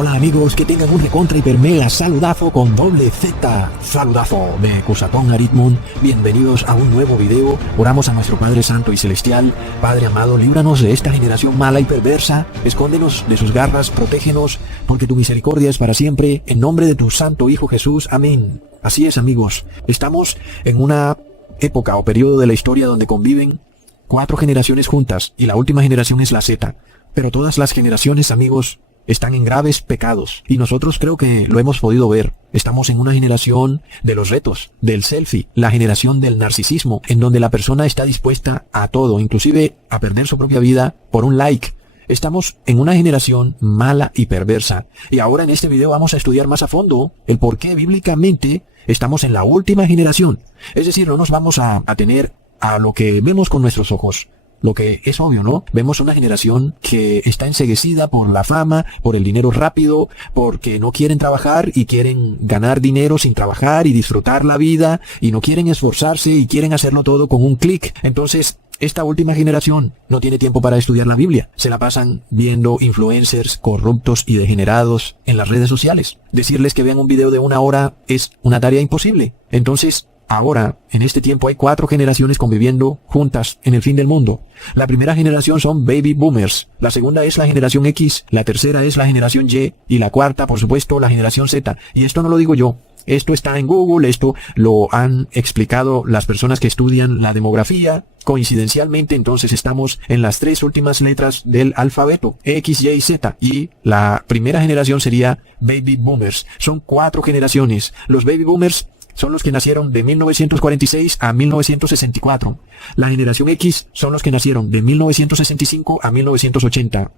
Hola amigos, que tengan un recontra hiper mega saludazo con doble Z. Saludazo de Cusatón Aritmon. Bienvenidos a un nuevo video. Oramos a nuestro Padre Santo y Celestial. Padre amado, líbranos de esta generación mala y perversa. Escóndenos de sus garras, protégenos, porque tu misericordia es para siempre. En nombre de tu Santo Hijo Jesús. Amén. Así es amigos, estamos en una época o periodo de la historia donde conviven 4 generaciones juntas y la última generación es la Z. Pero todas las generaciones, amigos, están en graves pecados. Y nosotros creo que lo hemos podido ver. Estamos en una generación de los retos, del selfie, la generación del narcisismo, en donde la persona está dispuesta a todo, inclusive a perder su propia vida por un like. Estamos en una generación mala y perversa. Y ahora en este video vamos a estudiar más a fondo el por qué bíblicamente estamos en la última generación. Es decir, no nos vamos a atener a lo que vemos con nuestros ojos. Lo que es obvio, ¿no? Vemos una generación que está enceguecida por la fama, por el dinero rápido, porque no quieren trabajar y quieren ganar dinero sin trabajar y disfrutar la vida y no quieren esforzarse y quieren hacerlo todo con un clic. Entonces, esta última generación no tiene tiempo para estudiar la Biblia. Se la pasan viendo influencers corruptos y degenerados en las redes sociales. Decirles que vean un video de 1 hora es una tarea imposible. Entonces, ahora, en este tiempo hay 4 generaciones conviviendo juntas en el fin del mundo. La primera generación son Baby Boomers, la segunda es la generación X, la tercera es la generación Y, y la cuarta, por supuesto, la generación Z. Y esto no lo digo yo, esto está en Google, esto lo han explicado las personas que estudian la demografía. Coincidencialmente, entonces estamos en las 3 últimas letras del alfabeto, X, Y, Z. Y la primera generación sería Baby Boomers. Son 4 generaciones. Los Baby Boomers son los que nacieron de 1946 a 1964. La generación X son los que nacieron de 1965 a 1980.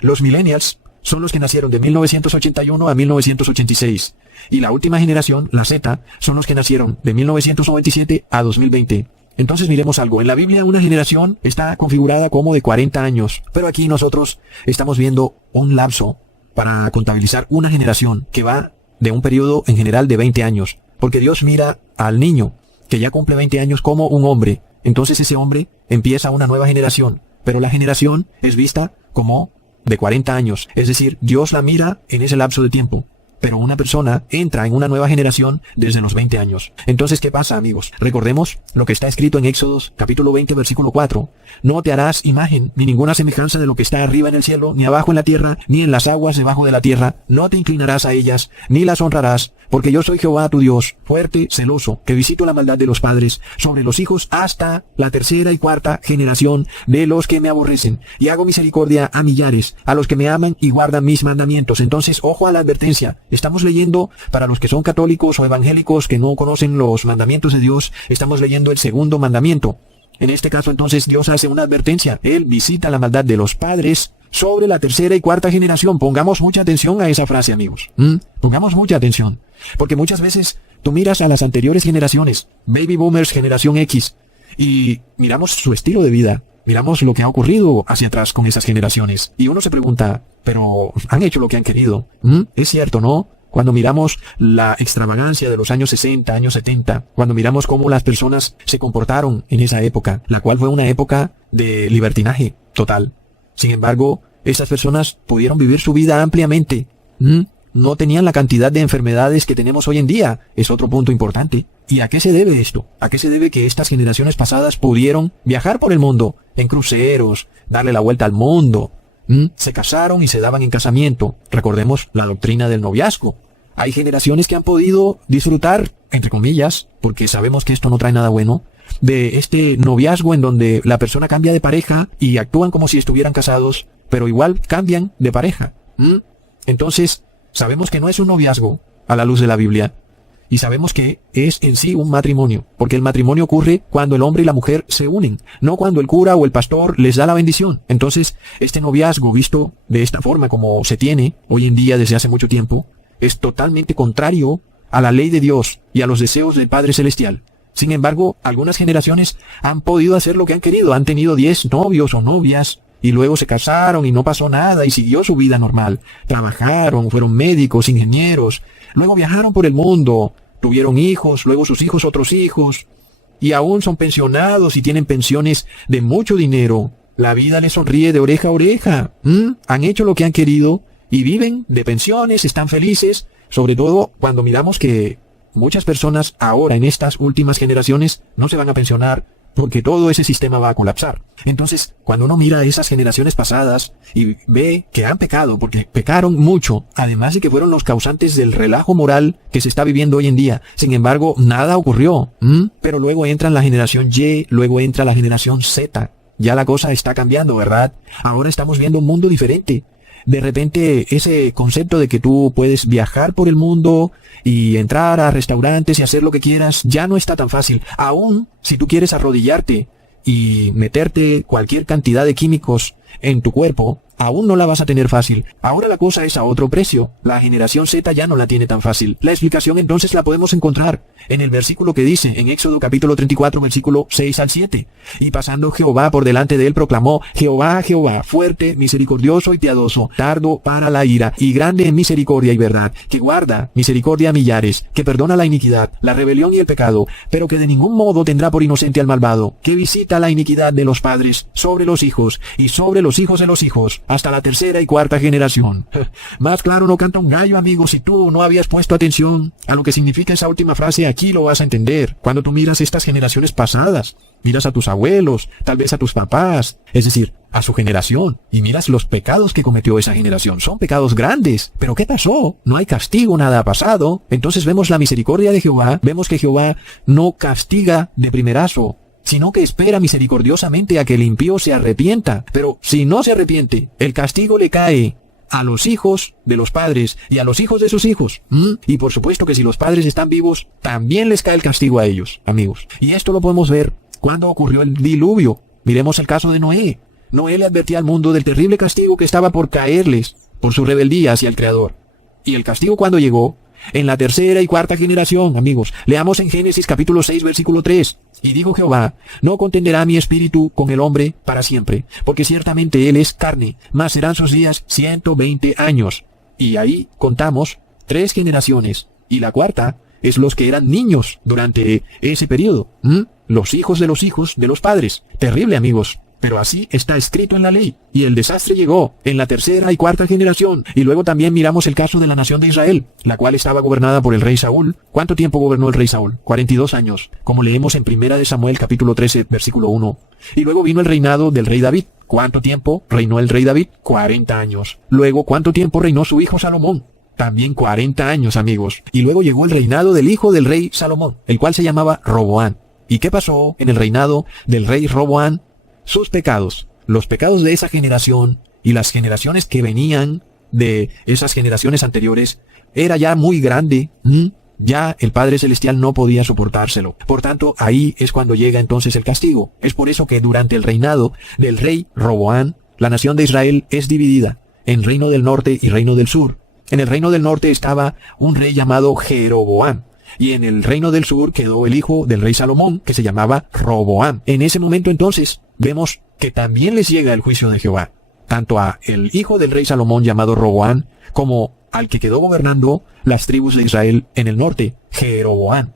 Los Millennials son los que nacieron de 1981 a 1986. Y la última generación, la Z, son los que nacieron de 1997 a 2020. Entonces miremos algo. En la Biblia una generación está configurada como de 40 años. Pero aquí nosotros estamos viendo un lapso para contabilizar una generación que va de un periodo en general de 20 años. Porque Dios mira al niño que ya cumple 20 años como un hombre. Entonces ese hombre empieza una nueva generación. Pero la generación es vista como de 40 años. Es decir, Dios la mira en ese lapso de tiempo. Pero una persona entra en una nueva generación desde los 20 años. Entonces, ¿qué pasa, amigos? Recordemos lo que está escrito en Éxodos, capítulo 20, versículo 4. No te harás imagen, ni ninguna semejanza de lo que está arriba en el cielo, ni abajo en la tierra, ni en las aguas debajo de la tierra. No te inclinarás a ellas, ni las honrarás, porque yo soy Jehová tu Dios, fuerte, celoso, que visito la maldad de los padres sobre los hijos hasta la 3ª y 4ª generación de los que me aborrecen. Y hago misericordia a millares, a los que me aman y guardan mis mandamientos. Entonces, ojo a la advertencia. Estamos leyendo, para los que son católicos o evangélicos que no conocen los mandamientos de Dios, estamos leyendo el 2.º mandamiento. En este caso, entonces, Dios hace una advertencia. Él visita la maldad de los padres sobre la 3ª y 4ª generación. Pongamos mucha atención a esa frase, amigos. Pongamos mucha atención. Porque muchas veces tú miras a las anteriores generaciones, Baby Boomers, generación X, y miramos su estilo de vida. Miramos lo que ha ocurrido hacia atrás con esas generaciones. Y uno se pregunta, pero han hecho lo que han querido. Es cierto, ¿no? Cuando miramos la extravagancia de los años 60, años 70, cuando miramos cómo las personas se comportaron en esa época, la cual fue una época de libertinaje total. Sin embargo, estas personas pudieron vivir su vida ampliamente. No tenían la cantidad de enfermedades que tenemos hoy en día. Es otro punto importante. ¿Y a qué se debe esto? ¿A qué se debe que estas generaciones pasadas pudieron viajar por el mundo en cruceros, darle la vuelta al mundo? Se casaron y se daban en casamiento. Recordemos la doctrina del noviazgo. Hay generaciones que han podido disfrutar, entre comillas, porque sabemos que esto no trae nada bueno, de este noviazgo en donde la persona cambia de pareja y actúan como si estuvieran casados, pero igual cambian de pareja. Entonces, sabemos que no es un noviazgo a la luz de la Biblia. Y sabemos que es en sí un matrimonio, porque el matrimonio ocurre cuando el hombre y la mujer se unen, no cuando el cura o el pastor les da la bendición. Entonces, este noviazgo visto de esta forma como se tiene hoy en día desde hace mucho tiempo, es totalmente contrario a la ley de Dios y a los deseos del Padre Celestial. Sin embargo, algunas generaciones han podido hacer lo que han querido, han tenido 10 novios o novias, y luego se casaron y no pasó nada y siguió su vida normal. Trabajaron, fueron médicos, ingenieros, luego viajaron por el mundo, tuvieron hijos, luego sus hijos otros hijos, y aún son pensionados y tienen pensiones de mucho dinero. La vida les sonríe de oreja a oreja. Han hecho lo que han querido y viven de pensiones, están felices, sobre todo cuando miramos que muchas personas ahora en estas últimas generaciones no se van a pensionar porque todo ese sistema va a colapsar. Entonces, cuando uno mira a esas generaciones pasadas y ve que han pecado, porque pecaron mucho, además de que fueron los causantes del relajo moral que se está viviendo hoy en día, sin embargo, nada ocurrió. Pero luego entra la generación Y, luego entra la generación Z. Ya la cosa está cambiando, ¿verdad? Ahora estamos viendo un mundo diferente. De repente, ese concepto de que tú puedes viajar por el mundo y entrar a restaurantes y hacer lo que quieras, ya no está tan fácil. Aún si tú quieres arrodillarte y meterte cualquier cantidad de químicos en tu cuerpo, aún no la vas a tener fácil. Ahora la cosa es a otro precio. La generación Z ya no la tiene tan fácil. La explicación entonces la podemos encontrar en el versículo que dice, en Éxodo capítulo 34, versículo 6 al 7. Y pasando Jehová por delante de él proclamó, Jehová, Jehová, fuerte, misericordioso y piadoso, tardo para la ira, y grande en misericordia y verdad, que guarda misericordia a millares, que perdona la iniquidad, la rebelión y el pecado, pero que de ningún modo tendrá por inocente al malvado, que visita la iniquidad de los padres sobre los hijos, y sobre los hijos de los hijos, hasta la tercera y cuarta generación. Más claro no canta un gallo, amigo. Si tú no habías puesto atención a lo que significa esa última frase, aquí lo vas a entender. Cuando tú miras estas generaciones pasadas, miras a tus abuelos, tal vez a tus papás, es decir, a su generación, y miras los pecados que cometió esa generación. Son pecados grandes. ¿Pero qué pasó? No hay castigo, nada ha pasado. Entonces vemos la misericordia de Jehová, vemos que Jehová no castiga de primerazo, sino que espera misericordiosamente a que el impío se arrepienta. Pero si no se arrepiente, el castigo le cae a los hijos de los padres y a los hijos de sus hijos. Y por supuesto que si los padres están vivos, también les cae el castigo a ellos, amigos. Y esto lo podemos ver cuando ocurrió el diluvio. Miremos el caso de Noé. Noé le advertía al mundo del terrible castigo que estaba por caerles por su rebeldía hacia el Creador. Y el castigo cuando llegó, en la tercera y cuarta generación, amigos. Leamos en Génesis capítulo 6, versículo 3. Y dijo Jehová, no contenderá mi espíritu con el hombre para siempre, porque ciertamente él es carne, mas serán sus días 120 años. Y ahí contamos 3 generaciones, y la cuarta es los que eran niños durante ese periodo. Los hijos de los padres. Terrible, amigos. Pero así está escrito en la ley. Y el desastre llegó en la tercera y cuarta generación. Y luego también miramos el caso de la nación de Israel, la cual estaba gobernada por el rey Saúl. ¿Cuánto tiempo gobernó el rey Saúl? 42 años, como leemos en Primera de Samuel capítulo 13, versículo 1. Y luego vino el reinado del rey David. ¿Cuánto tiempo reinó el rey David? 40 años. Luego, ¿cuánto tiempo reinó su hijo Salomón? También 40 años, amigos. Y luego llegó el reinado del hijo del rey Salomón, el cual se llamaba Roboán. ¿Y qué pasó en el reinado del rey Roboán? Sus pecados, los pecados de esa generación y las generaciones que venían de esas generaciones anteriores, era ya muy grande. Ya el Padre Celestial no podía soportárselo. Por tanto, ahí es cuando llega entonces el castigo. Es por eso que durante el reinado del rey Roboán, la nación de Israel es dividida en reino del norte y reino del sur. En el reino del norte estaba un rey llamado Jeroboam. Y en el reino del sur quedó el hijo del rey Salomón, que se llamaba Roboam. En ese momento entonces vemos que también les llega el juicio de Jehová, tanto a el hijo del rey Salomón llamado Roboam, como al que quedó gobernando las tribus de Israel en el norte, Jeroboam.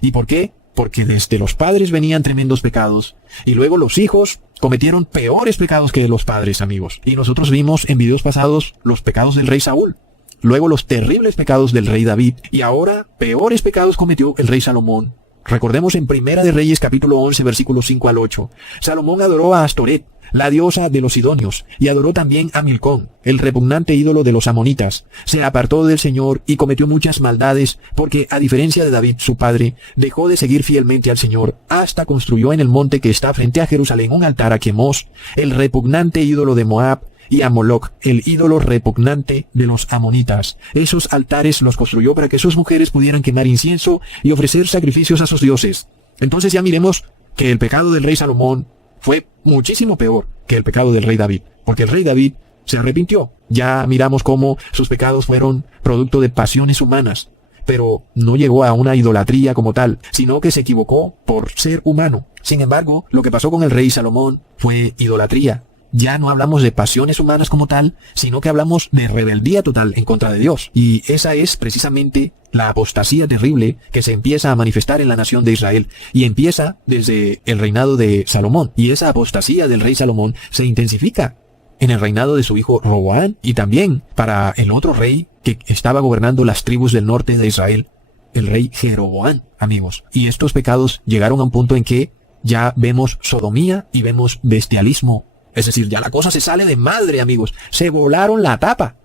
¿Y por qué? Porque desde los padres venían tremendos pecados, y luego los hijos cometieron peores pecados que los padres, amigos. Y nosotros vimos en videos pasados los pecados del rey Saúl. Luego los terribles pecados del rey David, y ahora peores pecados cometió el rey Salomón. Recordemos en Primera de Reyes capítulo 11 versículos 5 al 8. Salomón adoró a Astoret, la diosa de los sidonios, y adoró también a Milcón, el repugnante ídolo de los amonitas. Se apartó del Señor y cometió muchas maldades, porque a diferencia de David su padre, dejó de seguir fielmente al Señor, hasta construyó en el monte que está frente a Jerusalén un altar a Quemos, el repugnante ídolo de Moab, y a Moloc, el ídolo repugnante de los amonitas. Esos altares los construyó para que sus mujeres pudieran quemar incienso y ofrecer sacrificios a sus dioses. Entonces ya miremos que el pecado del rey Salomón fue muchísimo peor que el pecado del rey David, porque el rey David se arrepintió. Ya miramos cómo sus pecados fueron producto de pasiones humanas, pero no llegó a una idolatría como tal, sino que se equivocó por ser humano. Sin embargo, lo que pasó con el rey Salomón fue idolatría. Ya no hablamos de pasiones humanas como tal, sino que hablamos de rebeldía total en contra de Dios. Y esa es precisamente la apostasía terrible que se empieza a manifestar en la nación de Israel. Y empieza desde el reinado de Salomón. Y esa apostasía del rey Salomón se intensifica en el reinado de su hijo Roboam y también para el otro rey que estaba gobernando las tribus del norte de Israel, el rey Jeroboam, amigos. Y estos pecados llegaron a un punto en que ya vemos sodomía y vemos bestialismo. Es decir, ya la cosa se sale de madre, amigos. Se volaron la tapa.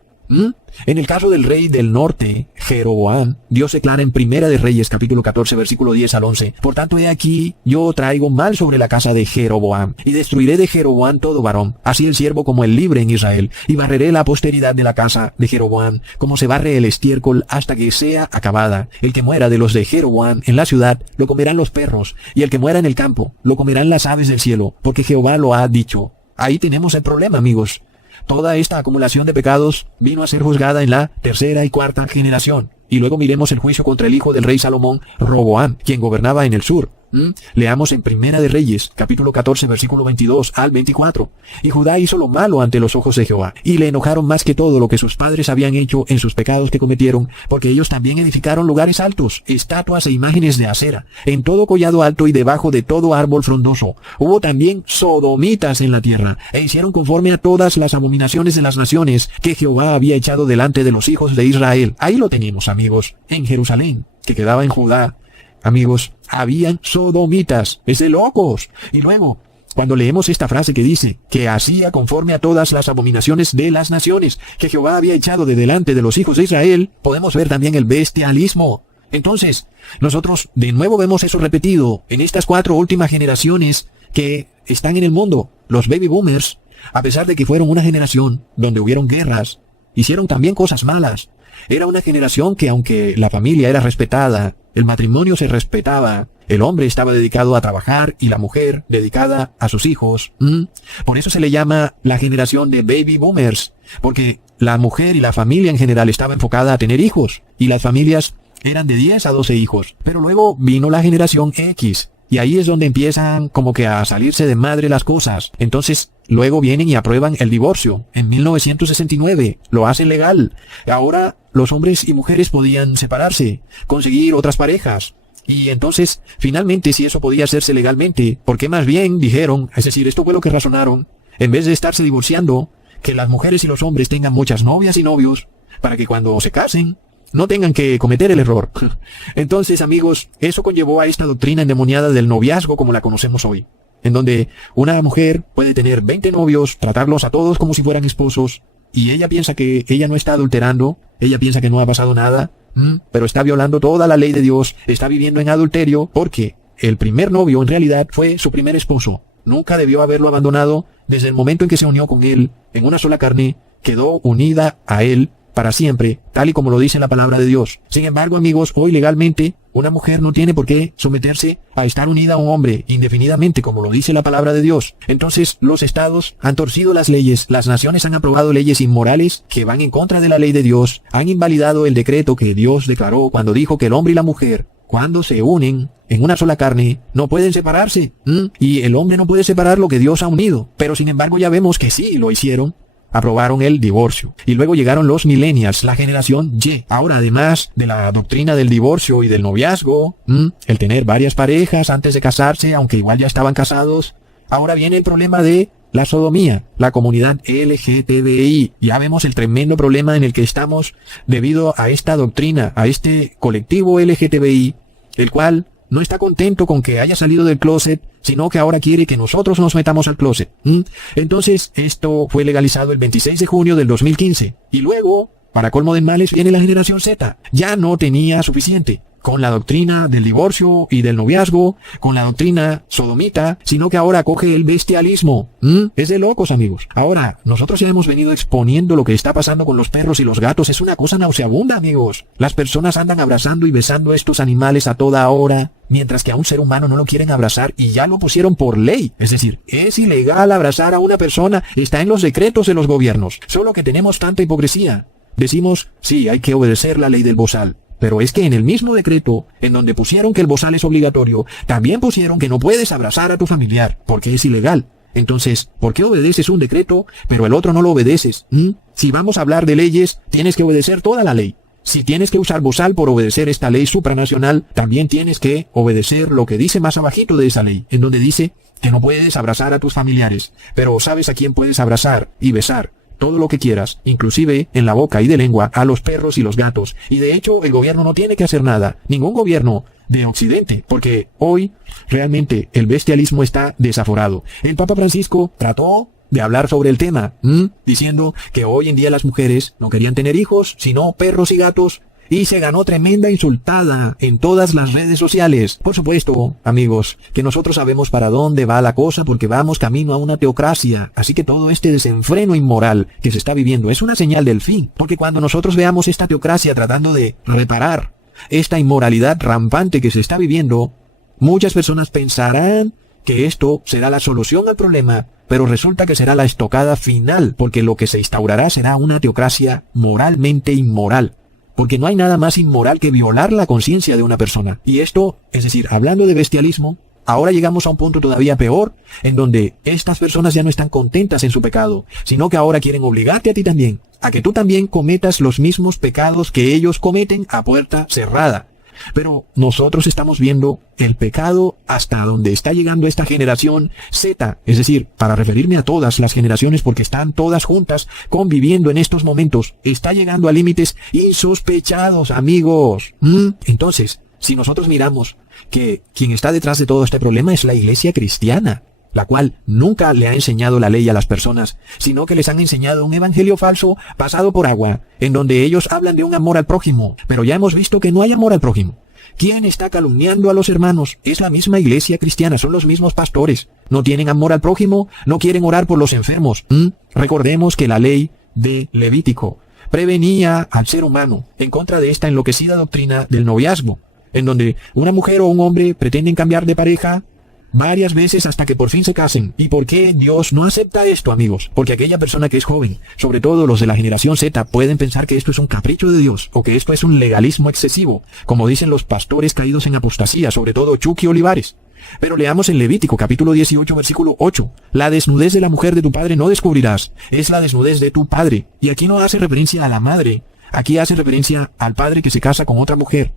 En el caso del rey del norte, Jeroboam, Dios declara en Primera de Reyes, capítulo 14, versículo 10 al 11. Por tanto, he aquí, yo traigo mal sobre la casa de Jeroboam, y destruiré de Jeroboam todo varón, así el siervo como el libre en Israel, y barreré la posteridad de la casa de Jeroboam, como se barre el estiércol hasta que sea acabada. El que muera de los de Jeroboam en la ciudad, lo comerán los perros, y el que muera en el campo, lo comerán las aves del cielo, porque Jehová lo ha dicho. Ahí tenemos el problema, amigos. Toda esta acumulación de pecados vino a ser juzgada en la tercera y cuarta generación. Y luego miremos el juicio contra el hijo del rey Salomón, Roboam, quien gobernaba en el sur. Leamos en Primera de Reyes, capítulo 14, versículo 22 al 24. Y Judá hizo lo malo ante los ojos de Jehová, y le enojaron más que todo lo que sus padres habían hecho en sus pecados que cometieron, porque ellos también edificaron lugares altos, estatuas e imágenes de acera, en todo collado alto y debajo de todo árbol frondoso. Hubo también sodomitas en la tierra, e hicieron conforme a todas las abominaciones de las naciones que Jehová había echado delante de los hijos de Israel. Ahí lo teníamos, amigos, en Jerusalén, que quedaba en Judá. Amigos, habían sodomitas, es de locos. Y luego, cuando leemos esta frase que dice que hacía conforme a todas las abominaciones de las naciones que Jehová había echado de delante de los hijos de Israel, podemos ver también el bestialismo. Entonces, nosotros de nuevo vemos eso repetido en estas 4 últimas generaciones que están en el mundo. Los baby boomers, a pesar de que fueron una generación donde hubieron guerras, hicieron también cosas malas. Era una generación que, aunque la familia era respetada, el matrimonio se respetaba, el hombre estaba dedicado a trabajar y la mujer dedicada a sus hijos. Por eso se le llama la generación de baby boomers, porque la mujer y la familia en general estaba enfocada a tener hijos, y las familias eran de 10 a 12 hijos. Pero luego vino la generación X, y ahí es donde empiezan como que a salirse de madre las cosas. Entonces, luego vienen y aprueban el divorcio. En 1969 lo hacen legal. Ahora los hombres y mujeres podían separarse, conseguir otras parejas. Y entonces, finalmente, si eso podía hacerse legalmente, ¿por qué más bien dijeron, es decir, esto fue lo que razonaron, en vez de estarse divorciando, que las mujeres y los hombres tengan muchas novias y novios, para que cuando se casen, no tengan que cometer el error? Entonces, amigos, eso conllevó a esta doctrina endemoniada del noviazgo como la conocemos hoy, en donde una mujer puede tener 20 novios, tratarlos a todos como si fueran esposos, y ella piensa que ella no está adulterando, ella piensa que no ha pasado nada, pero está violando toda la ley de Dios, está viviendo en adulterio, porque el primer novio en realidad fue su primer esposo. Nunca debió haberlo abandonado. Desde el momento en que se unió con él, en una sola carne, quedó unida a él para siempre, tal y como lo dice la palabra de Dios. Sin embargo, amigos, hoy legalmente, una mujer no tiene por qué someterse a estar unida a un hombre indefinidamente, como lo dice la palabra de Dios. Entonces, los estados han torcido las leyes, las naciones han aprobado leyes inmorales que van en contra de la ley de Dios, han invalidado el decreto que Dios declaró cuando dijo que el hombre y la mujer, cuando se unen en una sola carne, no pueden separarse. Y el hombre no puede separar lo que Dios ha unido. Pero sin embargo ya vemos que sí lo hicieron. Aprobaron el divorcio. Y luego llegaron los millennials, la generación Y. Ahora, además de la doctrina del divorcio y del noviazgo, el tener varias parejas antes de casarse, aunque igual ya estaban casados, ahora viene el problema de la sodomía, la comunidad LGTBI. Ya vemos el tremendo problema en el que estamos debido a esta doctrina, a este colectivo LGTBI, el cual no está contento con que haya salido del closet, sino que ahora quiere que nosotros nos metamos al closet. Entonces, esto fue legalizado el 26 de junio del 2015. Y luego, para colmo de males, viene la generación Z. Ya no tenía suficiente con la doctrina del divorcio y del noviazgo, con la doctrina sodomita, sino que ahora coge el bestialismo. Es de locos, amigos. Ahora, nosotros ya hemos venido exponiendo lo que está pasando con los perros y los gatos. Es una cosa nauseabunda, amigos. Las personas andan abrazando y besando a estos animales a toda hora, mientras que a un ser humano no lo quieren abrazar y ya lo pusieron por ley. Es decir, es ilegal abrazar a una persona, está en los decretos de los gobiernos. Solo que tenemos tanta hipocresía. Decimos, sí, hay que obedecer la ley del bozal. Pero es que en el mismo decreto, en donde pusieron que el bozal es obligatorio, también pusieron que no puedes abrazar a tu familiar, porque es ilegal. Entonces, ¿por qué obedeces un decreto, pero el otro no lo obedeces? Si vamos a hablar de leyes, tienes que obedecer toda la ley. si tienes que usar bozal por obedecer esta ley supranacional, también tienes que obedecer lo que dice más abajito de esa ley, en donde dice que no puedes abrazar a tus familiares, pero sabes a quién puedes abrazar y besar. Todo lo que quieras, inclusive en la boca y de lengua, a los perros y los gatos. Y de hecho, el gobierno no tiene que hacer nada. Ningún gobierno de Occidente, porque hoy realmente el bestialismo está desaforado. El Papa Francisco trató de hablar sobre el tema, diciendo que hoy en día las mujeres no querían tener hijos, sino perros y gatos, y se ganó tremenda insultada en todas las redes sociales. Por supuesto, amigos, que nosotros sabemos para dónde va la cosa porque vamos camino a una teocracia. Así que todo este desenfreno inmoral que se está viviendo es una señal del fin. Porque cuando nosotros veamos esta teocracia tratando de reparar esta inmoralidad rampante que se está viviendo, muchas personas pensarán que esto será la solución al problema, pero resulta que será la estocada final, porque lo que se instaurará será una teocracia moralmente inmoral. Porque no hay nada más inmoral que violar la conciencia de una persona. Y esto, es decir, hablando de bestialismo, ahora llegamos a un punto todavía peor, en donde estas personas ya no están contentas en su pecado, sino que ahora quieren obligarte a ti también, a que tú también cometas los mismos pecados que ellos cometen a puerta cerrada. Pero nosotros estamos viendo el pecado hasta donde está llegando esta generación Z, es decir, para referirme a todas las generaciones porque están todas juntas conviviendo en estos momentos, está llegando a límites insospechados, amigos. Entonces, si nosotros miramos que quien está detrás de todo este problema es la iglesia cristiana, la cual nunca le ha enseñado la ley a las personas, sino que les han enseñado un evangelio falso pasado por agua, en donde ellos hablan de un amor al prójimo, pero ya hemos visto que no hay amor al prójimo. ¿Quién está calumniando a los hermanos? Es la misma iglesia cristiana, son los mismos pastores. No tienen amor al prójimo, no quieren orar por los enfermos. Recordemos que la ley de Levítico prevenía al ser humano en contra de esta enloquecida doctrina del noviazgo, en donde una mujer o un hombre pretenden cambiar de pareja varias veces hasta que por fin se casen. ¿Y por qué Dios no acepta esto, amigos? Porque aquella persona que es joven, sobre todo los de la generación Z, pueden pensar que esto es un capricho de Dios, o que esto es un legalismo excesivo, como dicen los pastores caídos en apostasía, sobre todo Chucky Olivares. Pero leamos en Levítico capítulo 18 versículo 8. La desnudez de la mujer de tu padre no descubrirás, es la desnudez de tu padre. Y aquí no hace referencia a la madre, aquí hace referencia al padre que se casa con otra mujer,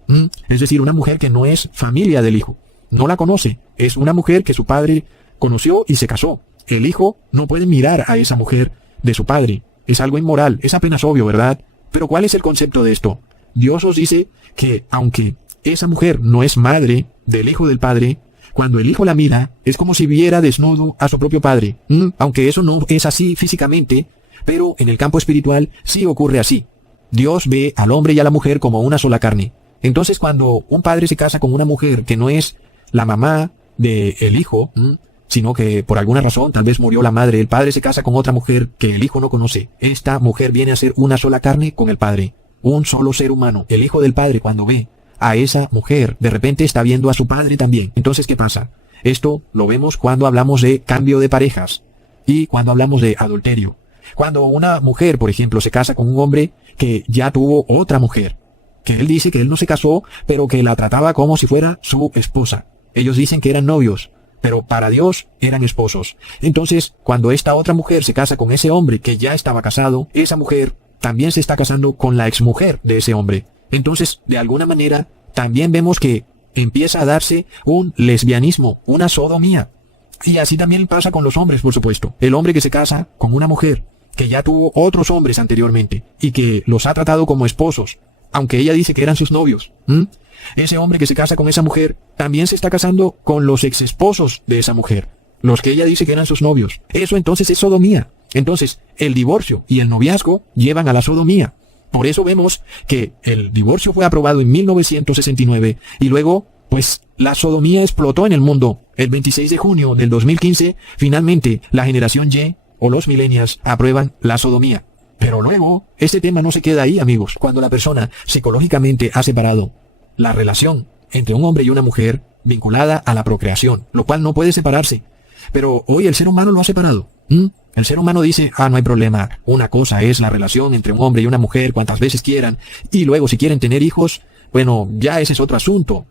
es decir, una mujer que no es familia del hijo. No la conoce, es una mujer que su padre conoció y se casó. El hijo no puede mirar a esa mujer de su padre. Es algo inmoral, es apenas obvio, ¿verdad? Pero ¿cuál es el concepto de esto? Dios os dice que aunque esa mujer no es madre del hijo del padre, cuando el hijo la mira, es como si viera desnudo a su propio padre. Aunque eso no es así físicamente, pero en el campo espiritual sí ocurre así. Dios ve al hombre y a la mujer como una sola carne. Entonces cuando un padre se casa con una mujer que no es la mamá del hijo, sino que por alguna razón, tal vez murió la madre, el padre se casa con otra mujer que el hijo no conoce. Esta mujer viene a ser una sola carne con el padre, un solo ser humano. El hijo del padre, cuando ve a esa mujer, de repente está viendo a su padre también. Entonces, ¿qué pasa? Esto lo vemos cuando hablamos de cambio de parejas y cuando hablamos de adulterio. Cuando una mujer, por ejemplo, se casa con un hombre que ya tuvo otra mujer, que él dice que él no se casó, pero que la trataba como si fuera su esposa. Ellos dicen que eran novios, pero para Dios eran esposos. Entonces, cuando esta otra mujer se casa con ese hombre que ya estaba casado, esa mujer también se está casando con la exmujer de ese hombre. Entonces, de alguna manera, también vemos que empieza a darse un lesbianismo, una sodomía. Y así también pasa con los hombres, por supuesto. El hombre que se casa con una mujer que ya tuvo otros hombres anteriormente y que los ha tratado como esposos, aunque ella dice que eran sus novios. Ese hombre que se casa con esa mujer también se está casando con los exesposos de esa mujer, los que ella dice que eran sus novios. Eso entonces es sodomía. Entonces, el divorcio y el noviazgo llevan a la sodomía. Por eso vemos que el divorcio fue aprobado en 1969 y luego, pues, la sodomía explotó en el mundo. El 26 de junio del 2015, finalmente, la generación Y o los millennials aprueban la sodomía. Pero luego, este tema no se queda ahí, amigos. Cuando la persona psicológicamente ha separado la relación entre un hombre y una mujer vinculada a la procreación, lo cual no puede separarse. Pero hoy el ser humano lo ha separado. El ser humano dice, no hay problema. Una cosa es la relación entre un hombre y una mujer cuantas veces quieran. Y luego si quieren tener hijos, bueno, ya ese es otro asunto.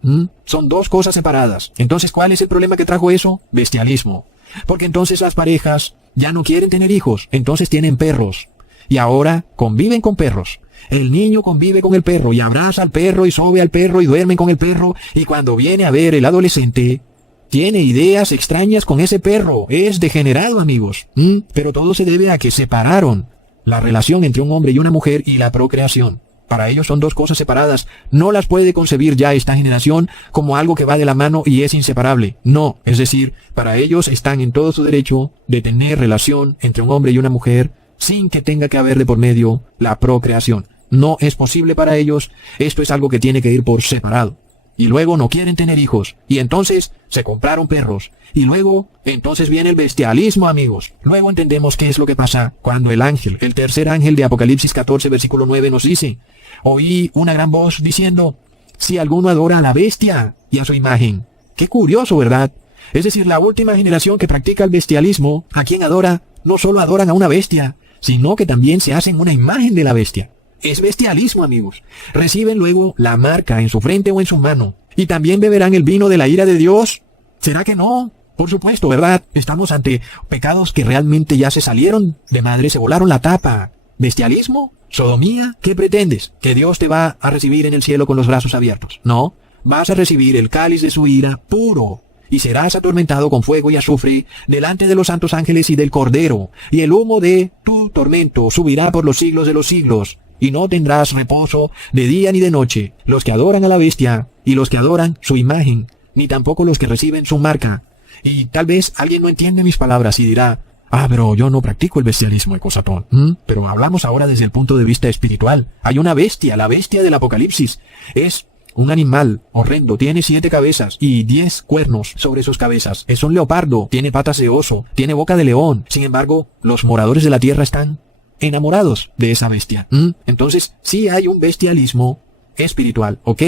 Son dos cosas separadas. Entonces, ¿cuál es el problema que trajo eso? Bestialismo. Porque entonces las parejas ya no quieren tener hijos, entonces tienen perros. Y ahora conviven con perros. El niño convive con el perro y abraza al perro y sobe al perro y duerme con el perro, y cuando viene a ver el adolescente, tiene ideas extrañas con ese perro. Es degenerado, amigos. Pero todo se debe a que separaron la relación entre un hombre y una mujer y la procreación. Para ellos son dos cosas separadas. No las puede concebir ya esta generación como algo que va de la mano y es inseparable. No, es decir, para ellos están en todo su derecho de tener relación entre un hombre y una mujer sin que tenga que haber de por medio la procreación. No es posible para ellos. Esto es algo que tiene que ir por separado. Y luego no quieren tener hijos, y entonces se compraron perros, y luego, entonces viene el bestialismo, amigos. Luego entendemos qué es lo que pasa cuando el ángel, el tercer ángel de Apocalipsis 14, versículo 9 nos dice: oí una gran voz diciendo, si alguno adora a la bestia y a su imagen. Qué curioso, ¿verdad? Es decir, la última generación que practica el bestialismo, a quien adora, no solo adoran a una bestia, sino que también se hacen una imagen de la bestia. Es bestialismo, amigos. Reciben luego la marca en su frente o en su mano. ¿Y también beberán el vino de la ira de Dios? ¿Será que no? Por supuesto, ¿verdad? Estamos ante pecados que realmente ya se salieron de madre, se volaron la tapa. ¿Bestialismo? ¿Sodomía? ¿Qué pretendes? ¿Que Dios te va a recibir en el cielo con los brazos abiertos? No. Vas a recibir el cáliz de su ira puro. Y serás atormentado con fuego y azufre delante de los santos ángeles y del Cordero. Y el humo de tu tormento subirá por los siglos de los siglos. Y no tendrás reposo de día ni de noche, los que adoran a la bestia, y los que adoran su imagen, ni tampoco los que reciben su marca. Y tal vez alguien no entiende mis palabras y dirá, pero yo no practico el bestialismo, Ecosatón. Pero hablamos ahora desde el punto de vista espiritual. Hay una bestia, la bestia del Apocalipsis. Es un animal horrendo, tiene 7 cabezas y 10 cuernos sobre sus cabezas. Es un leopardo, tiene patas de oso, tiene boca de león. Sin embargo, los moradores de la tierra están enamorados de esa bestia. Entonces, sí hay un bestialismo espiritual, ¿ok?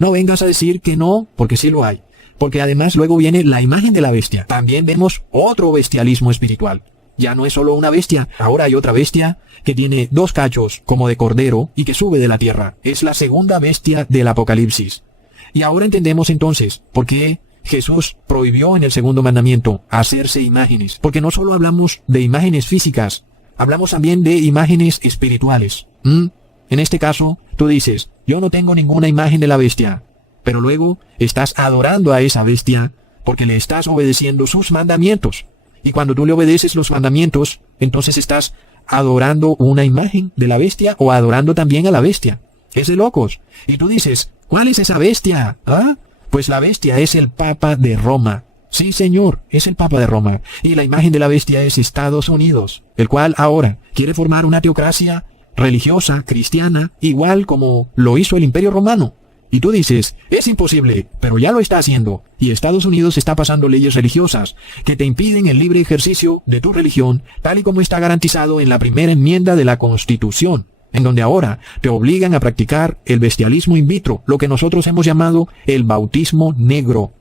No vengas a decir que no, porque sí lo hay. Porque además luego viene la imagen de la bestia. También vemos otro bestialismo espiritual. Ya no es solo una bestia, ahora hay otra bestia que tiene 2 cachos como de cordero y que sube de la tierra. Es la segunda bestia del Apocalipsis. Y ahora entendemos entonces por qué Jesús prohibió en el segundo mandamiento hacerse imágenes. Porque no solo hablamos de imágenes físicas, hablamos también de imágenes espirituales. En este caso, tú dices, yo no tengo ninguna imagen de la bestia, pero luego estás adorando a esa bestia porque le estás obedeciendo sus mandamientos. Y cuando tú le obedeces los mandamientos, entonces estás adorando una imagen de la bestia o adorando también a la bestia. Es de locos. Y tú dices, ¿cuál es esa bestia? Pues la bestia es el Papa de Roma. Sí, señor, es el Papa de Roma. Y la imagen de la bestia es Estados Unidos, el cual ahora quiere formar una teocracia religiosa, cristiana, igual como lo hizo el Imperio Romano. Y tú dices, es imposible, pero ya lo está haciendo. Y Estados Unidos está pasando leyes religiosas que te impiden el libre ejercicio de tu religión, tal y como está garantizado en la primera enmienda de la Constitución, en donde ahora te obligan a practicar el bestialismo in vitro, lo que nosotros hemos llamado el bautismo negro.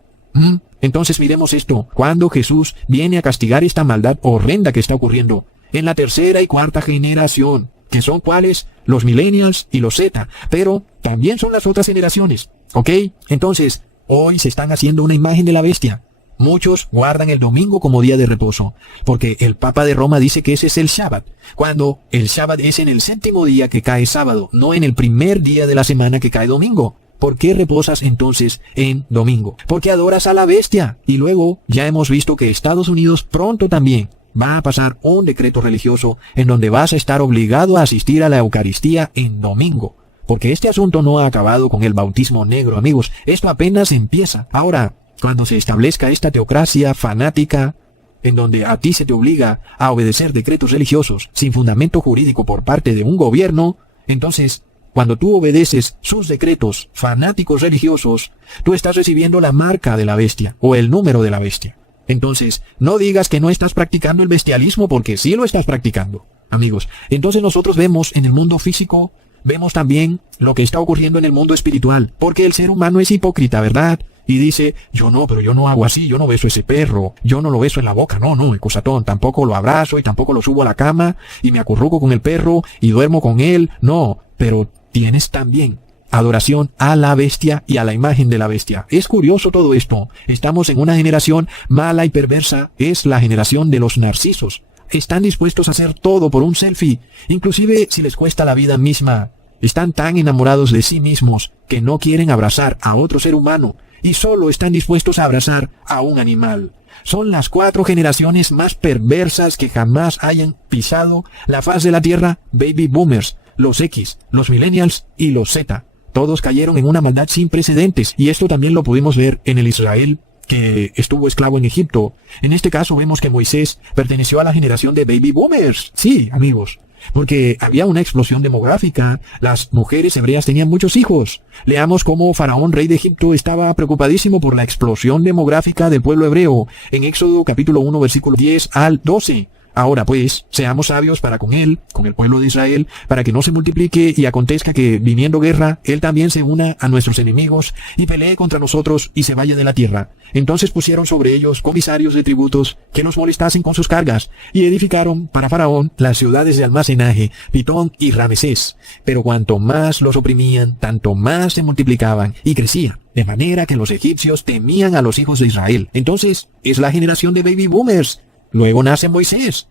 Entonces miremos esto, cuando Jesús viene a castigar esta maldad horrenda que está ocurriendo en la tercera y cuarta generación, que son cuáles, los millennials y los Z, pero también son las otras generaciones, ¿ok? Entonces, hoy se están haciendo una imagen de la bestia. Muchos guardan el domingo como día de reposo, porque el Papa de Roma dice que ese es el Shabbat, cuando el Shabbat es en el 7º día que cae sábado, no en el primer día de la semana que cae domingo. ¿Por qué reposas entonces en domingo? Porque adoras a la bestia. Y luego ya hemos visto que Estados Unidos pronto también va a pasar un decreto religioso en donde vas a estar obligado a asistir a la Eucaristía en domingo. Porque este asunto no ha acabado con el bautismo negro, amigos. Esto apenas empieza. Ahora, cuando se establezca esta teocracia fanática, en donde a ti se te obliga a obedecer decretos religiosos sin fundamento jurídico por parte de un gobierno, entonces, cuando tú obedeces sus decretos fanáticos religiosos, tú estás recibiendo la marca de la bestia o el número de la bestia. Entonces, no digas que no estás practicando el bestialismo porque sí lo estás practicando, amigos. Entonces nosotros vemos en el mundo físico, vemos también lo que está ocurriendo en el mundo espiritual, porque el ser humano es hipócrita, ¿verdad? Y dice, pero yo no hago así, yo no beso ese perro, yo no lo beso en la boca, no, Ecosatón, tampoco lo abrazo y tampoco lo subo a la cama y me acurruco con el perro y duermo con él, no, pero tienes también adoración a la bestia y a la imagen de la bestia. Es curioso todo esto. Estamos en una generación mala y perversa. Es la generación de los narcisos. Están dispuestos a hacer todo por un selfie, inclusive si les cuesta la vida misma. Están tan enamorados de sí mismos que no quieren abrazar a otro ser humano y solo están dispuestos a abrazar a un animal. Son las 4 generaciones más perversas que jamás hayan pisado la faz de la tierra: Baby Boomers, los X, los Millennials y los Z. Todos cayeron en una maldad sin precedentes, y esto también lo pudimos ver en el Israel que estuvo esclavo en Egipto. En este caso vemos que Moisés perteneció a la generación de Baby Boomers. Sí, amigos. Porque había una explosión demográfica, las mujeres hebreas tenían muchos hijos. Leamos cómo Faraón, rey de Egipto, estaba preocupadísimo por la explosión demográfica del pueblo hebreo, en Éxodo capítulo 1, versículo 10 al 12. Ahora pues, seamos sabios para con él, con el pueblo de Israel, para que no se multiplique y acontezca que, viniendo guerra, él también se una a nuestros enemigos y pelee contra nosotros y se vaya de la tierra. Entonces pusieron sobre ellos comisarios de tributos que los molestasen con sus cargas, y edificaron para Faraón las ciudades de almacenaje, Pitón y Ramesés. Pero cuanto más los oprimían, tanto más se multiplicaban y crecían, de manera que los egipcios temían a los hijos de Israel. Entonces, es la generación de Baby Boomers. Luego nace Moisés.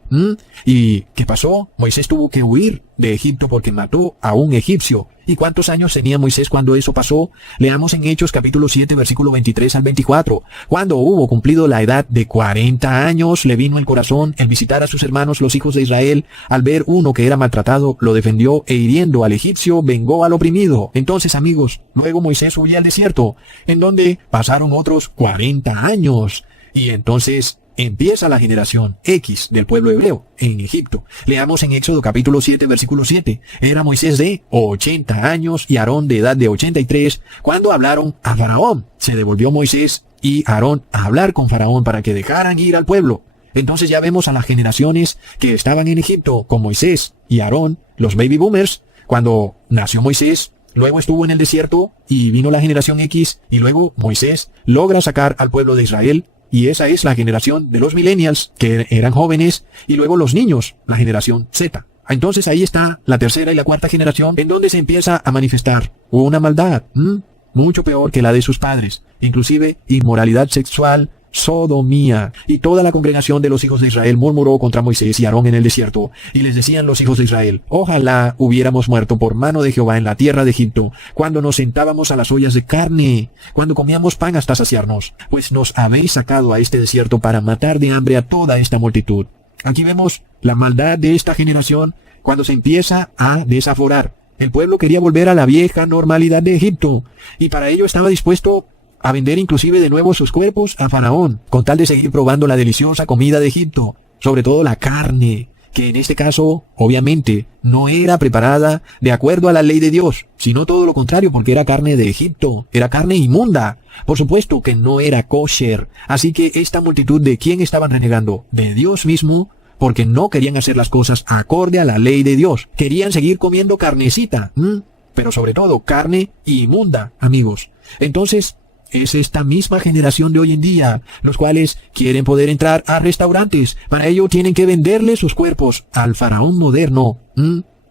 ¿Y qué pasó? Moisés tuvo que huir de Egipto porque mató a un egipcio. ¿Y cuántos años tenía Moisés cuando eso pasó? Leamos en Hechos capítulo 7, versículo 23 al 24. Cuando hubo cumplido la edad de 40 años, le vino el corazón el visitar a sus hermanos los hijos de Israel. Al ver uno que era maltratado, lo defendió, e hiriendo al egipcio, vengó al oprimido. Entonces, amigos, luego Moisés huye al desierto, en donde pasaron otros 40 años. Y entonces empieza la generación X del pueblo hebreo en Egipto. Leamos en Éxodo capítulo 7, versículo 7. Era Moisés de 80 años y Aarón de edad de 83 cuando hablaron a Faraón. Se devolvió Moisés y Aarón a hablar con Faraón para que dejaran ir al pueblo. Entonces ya vemos a las generaciones que estaban en Egipto con Moisés y Aarón, los Baby Boomers. Cuando nació Moisés, luego estuvo en el desierto y vino la generación X, y luego Moisés logra sacar al pueblo de Israel. Y esa es la generación de los millennials, que eran jóvenes, y luego los niños, la generación Z. Entonces ahí está la tercera y la cuarta generación, en donde se empieza a manifestar una maldad, mucho peor que la de sus padres, inclusive inmoralidad sexual, sodomía. Y toda la congregación de los hijos de Israel murmuró contra Moisés y Aarón en el desierto, y les decían los hijos de Israel: ojalá hubiéramos muerto por mano de Jehová en la tierra de Egipto, cuando nos sentábamos a las ollas de carne, cuando comíamos pan hasta saciarnos, pues nos habéis sacado a este desierto para matar de hambre a toda esta multitud. Aquí vemos la maldad de esta generación cuando se empieza a desaforar. El pueblo quería volver a la vieja normalidad de Egipto, y para ello estaba dispuesto a vender inclusive de nuevo sus cuerpos a Faraón, con tal de seguir probando la deliciosa comida de Egipto, sobre todo la carne, que en este caso, obviamente, no era preparada de acuerdo a la ley de Dios, sino todo lo contrario, porque era carne de Egipto, era carne inmunda. Por supuesto que no era kosher. Así que esta multitud, ¿de quién estaban renegando? De Dios mismo, porque no querían hacer las cosas acorde a la ley de Dios. Querían seguir comiendo carnecita, pero sobre todo carne inmunda, amigos. Entonces, es esta misma generación de hoy en día, los cuales quieren poder entrar a restaurantes. Para ello tienen que venderle sus cuerpos al faraón moderno,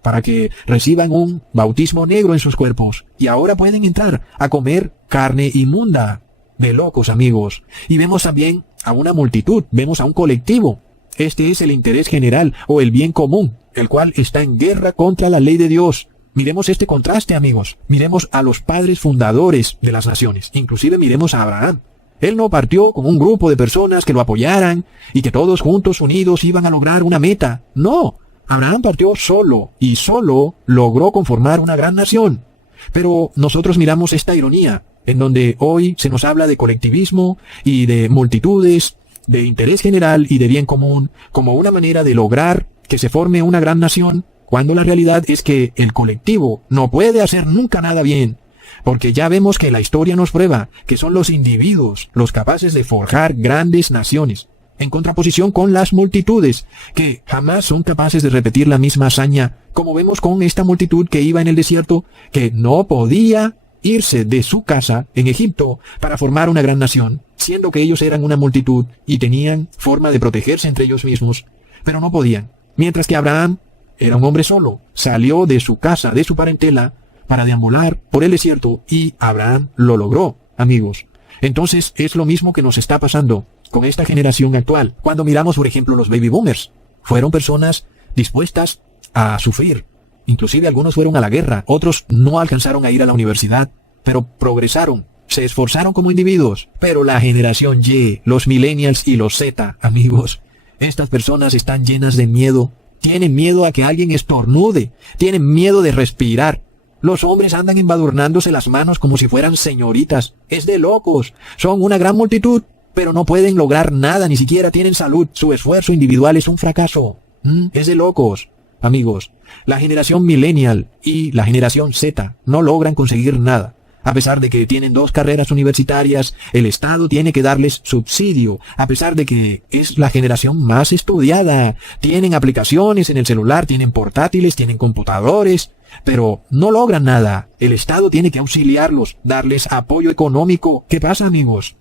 para que reciban un bautismo negro en sus cuerpos. Y ahora pueden entrar a comer carne inmunda. De locos, amigos. Y vemos también a una multitud, vemos a un colectivo. Este es el interés general o el bien común, el cual está en guerra contra la ley de Dios. Miremos este contraste, amigos. Miremos a los padres fundadores de las naciones. Inclusive miremos a Abraham. Él no partió con un grupo de personas que lo apoyaran y que todos juntos, unidos, iban a lograr una meta. No. Abraham partió solo y solo logró conformar una gran nación. Pero nosotros miramos esta ironía, en donde hoy se nos habla de colectivismo y de multitudes, de interés general y de bien común, como una manera de lograr que se forme una gran nación, cuando la realidad es que el colectivo no puede hacer nunca nada bien, porque ya vemos que la historia nos prueba que son los individuos los capaces de forjar grandes naciones, en contraposición con las multitudes, que jamás son capaces de repetir la misma hazaña, como vemos con esta multitud que iba en el desierto, que no podía irse de su casa en Egipto para formar una gran nación, siendo que ellos eran una multitud y tenían forma de protegerse entre ellos mismos, pero no podían. Mientras que Abraham era un hombre solo, salió de su casa, de su parentela, para deambular por el desierto, y Abraham lo logró, amigos. Entonces es lo mismo que nos está pasando con esta generación actual. Cuando miramos, por ejemplo, los baby boomers, fueron personas dispuestas a sufrir, Inclusive algunos fueron a la guerra, otros no alcanzaron a ir a la universidad, pero progresaron, se esforzaron como individuos. Pero la generación Y, los millennials y los Z, amigos, estas personas están llenas de miedo. Tienen miedo a que alguien estornude, tienen miedo de respirar. Los hombres andan embadurnándose las manos como si fueran señoritas. Es de locos. Son una gran multitud, pero no pueden lograr nada, ni siquiera tienen salud. Su esfuerzo individual es un fracaso. Es de locos. Amigos, la generación millennial y la generación Z no logran conseguir nada. A pesar de que tienen 2 carreras universitarias, el Estado tiene que darles subsidio. A pesar de que es la generación más estudiada, tienen aplicaciones en el celular, tienen portátiles, tienen computadores, pero no logran nada. El Estado tiene que auxiliarlos, darles apoyo económico. ¿Qué pasa, amigos?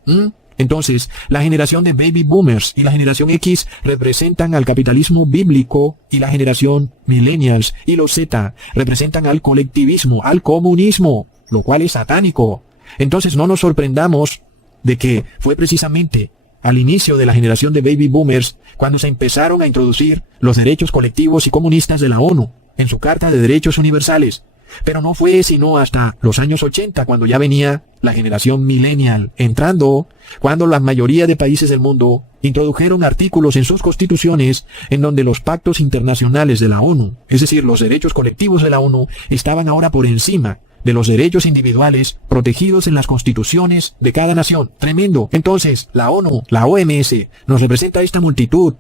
Entonces, la generación de baby boomers y la generación X representan al capitalismo bíblico y la generación millennials y los Z representan al colectivismo, al comunismo, lo cual es satánico. Entonces no nos sorprendamos de que fue precisamente al inicio de la generación de baby boomers cuando se empezaron a introducir los derechos colectivos y comunistas de la ONU en su Carta de Derechos Universales. Pero no fue sino hasta los años 80 cuando ya venía la generación millennial entrando, cuando la mayoría de países del mundo introdujeron artículos en sus constituciones en donde los pactos internacionales de la ONU, es decir, los derechos colectivos de la ONU, estaban ahora por encima de los derechos individuales protegidos en las constituciones de cada nación. Tremendo. Entonces, la ONU, la OMS, nos representa esta multitud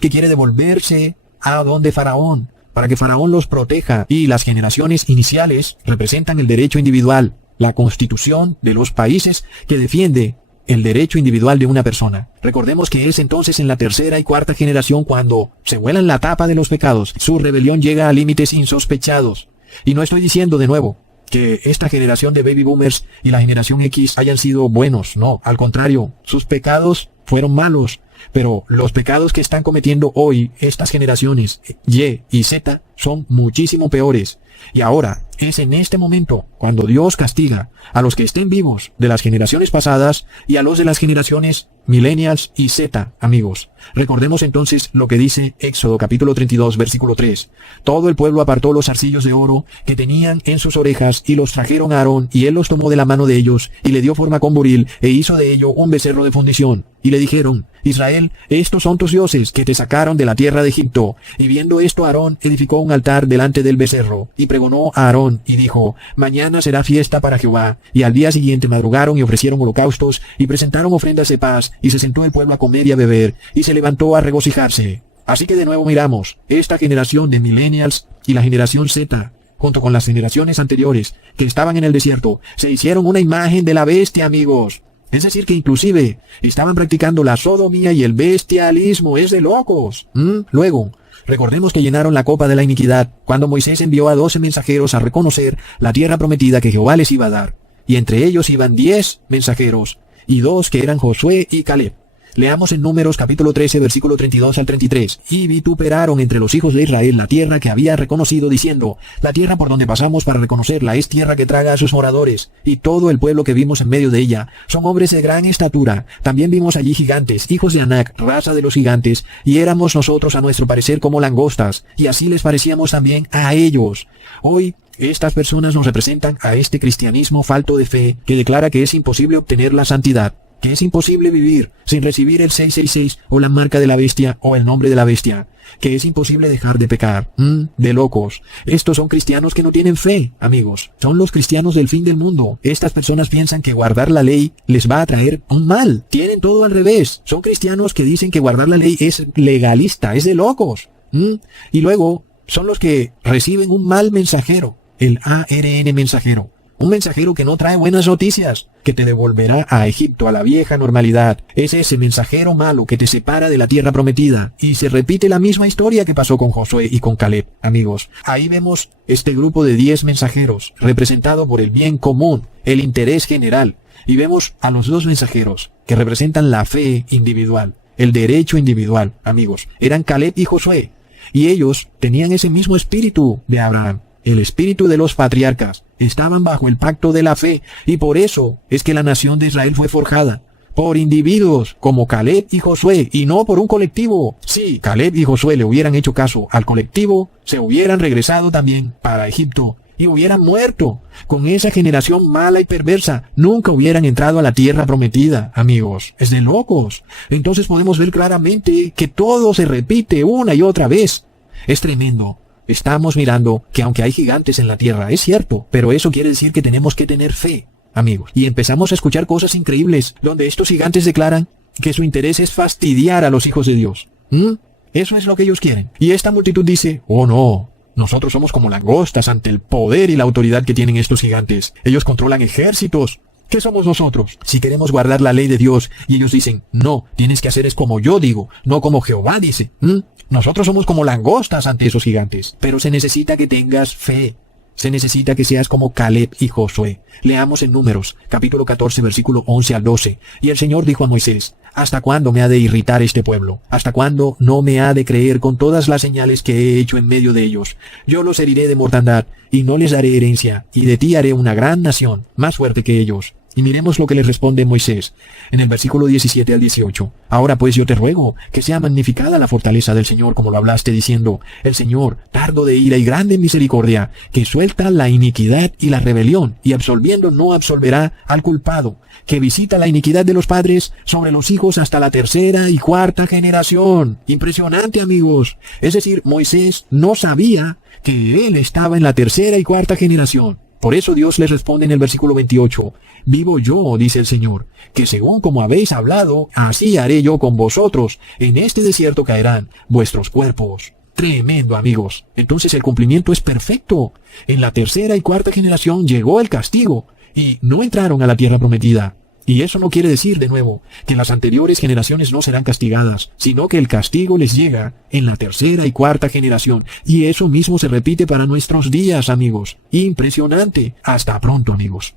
que quiere devolverse a donde Faraón, para que Faraón los proteja, y las generaciones iniciales representan el derecho individual, la constitución de los países que defiende el derecho individual de una persona. Recordemos que es entonces en la tercera y cuarta generación cuando se vuelan la tapa de los pecados, su rebelión llega a límites insospechados. Y no estoy diciendo de nuevo que esta generación de baby boomers y la generación X hayan sido buenos, no, al contrario, sus pecados fueron malos. Pero los pecados que están cometiendo hoy estas generaciones Y y Z son muchísimo peores. Y ahora es en este momento cuando Dios castiga a los que estén vivos de las generaciones pasadas y a los de las generaciones millennials y Z, amigos. Recordemos entonces lo que dice Éxodo capítulo 32, versículo 3. Todo el pueblo apartó los zarcillos de oro que tenían en sus orejas y los trajeron a Aarón, y él los tomó de la mano de ellos y le dio forma con buril e hizo de ello un becerro de fundición. Y le dijeron: Israel, estos son tus dioses que te sacaron de la tierra de Egipto. Y viendo esto, Aarón edificó un altar delante del becerro y pregonó a Aarón y dijo: mañana será fiesta para Jehová. Y al día siguiente madrugaron y ofrecieron holocaustos y presentaron ofrendas de paz, y se sentó el pueblo a comer y a beber, y se levantó a regocijarse. Así que de nuevo miramos, esta generación de millennials y la generación Z, junto con las generaciones anteriores que estaban en el desierto, se hicieron una imagen de la bestia, amigos. Es decir, que inclusive estaban practicando la sodomía y el bestialismo. Es de locos. Luego, recordemos que llenaron la copa de la iniquidad cuando Moisés envió a 12 mensajeros a reconocer la tierra prometida que Jehová les iba a dar. Y entre ellos iban 10 mensajeros, y 2 que eran Josué y Caleb. Leamos en Números capítulo 13, versículo 32 al 33. Y vituperaron entre los hijos de Israel la tierra que había reconocido, diciendo: la tierra por donde pasamos para reconocerla es tierra que traga a sus moradores, y todo el pueblo que vimos en medio de ella son hombres de gran estatura. También vimos allí gigantes, hijos de Anac, raza de los gigantes, y éramos nosotros a nuestro parecer como langostas, y así les parecíamos también a ellos. Hoy, estas personas nos representan a este cristianismo falto de fe que declara que es imposible obtener la santidad, que es imposible vivir sin recibir el 666 o la marca de la bestia o el nombre de la bestia, que es imposible dejar de pecar. De locos. Estos son cristianos que no tienen fe, amigos. Son los cristianos del fin del mundo. Estas personas piensan que guardar la ley les va a traer un mal. Tienen todo al revés. Son cristianos que dicen que guardar la ley es legalista, es de locos. Y luego son los que reciben un mal mensajero, el ARN mensajero. Un mensajero que no trae buenas noticias, que te devolverá a Egipto, a la vieja normalidad. Es ese mensajero malo que te separa de la tierra prometida. Y se repite la misma historia que pasó con Josué y con Caleb, amigos. Ahí vemos este grupo de 10 mensajeros, representado por el bien común, el interés general. Y vemos a los 2 mensajeros, que representan la fe individual, el derecho individual, amigos. Eran Caleb y Josué. Y ellos tenían ese mismo espíritu de Abraham. El espíritu de los patriarcas. Estaban bajo el pacto de la fe, y por eso es que la nación de Israel fue forjada, por individuos como Caleb y Josué y no por un colectivo. Si Caleb y Josué le hubieran hecho caso al colectivo, se hubieran regresado también para Egipto y hubieran muerto. Con esa generación mala y perversa, nunca hubieran entrado a la tierra prometida, amigos. Es de locos. Entonces podemos ver claramente que todo se repite una y otra vez. Es tremendo. Estamos mirando que aunque hay gigantes en la tierra, es cierto, pero eso quiere decir que tenemos que tener fe, amigos. Y empezamos a escuchar cosas increíbles, donde estos gigantes declaran que su interés es fastidiar a los hijos de Dios. Eso es lo que ellos quieren. Y esta multitud dice, oh no, nosotros somos como langostas ante el poder y la autoridad que tienen estos gigantes. Ellos controlan ejércitos. ¿Qué somos nosotros? Si queremos guardar la ley de Dios y ellos dicen, no, tienes que hacer es como yo digo, no como Jehová dice. Nosotros somos como langostas ante esos gigantes. Pero se necesita que tengas fe. Se necesita que seas como Caleb y Josué. Leamos en Números, capítulo 14, versículo 11 al 12. Y el Señor dijo a Moisés, ¿hasta cuándo me ha de irritar este pueblo? ¿Hasta cuándo no me ha de creer con todas las señales que he hecho en medio de ellos? Yo los heriré de mortandad, y no les daré herencia, y de ti haré una gran nación, más fuerte que ellos. Y miremos lo que les responde Moisés, en el versículo 17 al 18. Ahora pues yo te ruego, que sea magnificada la fortaleza del Señor, como lo hablaste, diciendo, el Señor, tardo de ira y grande en misericordia, que suelta la iniquidad y la rebelión, y absolviendo no absolverá al culpado, que visita la iniquidad de los padres sobre los hijos hasta la tercera y cuarta generación. Impresionante, amigos. Es decir, Moisés no sabía que él estaba en la tercera y cuarta generación. Por eso Dios les responde en el versículo 28, vivo yo, dice el Señor, que según como habéis hablado, así haré yo con vosotros. En este desierto caerán vuestros cuerpos. Tremendo, amigos. Entonces el cumplimiento es perfecto. En la tercera y cuarta generación llegó el castigo y no entraron a la tierra prometida. Y eso no quiere decir, de nuevo, que las anteriores generaciones no serán castigadas, sino que el castigo les llega en la tercera y cuarta generación. Y eso mismo se repite para nuestros días, amigos. Impresionante. Hasta pronto, amigos.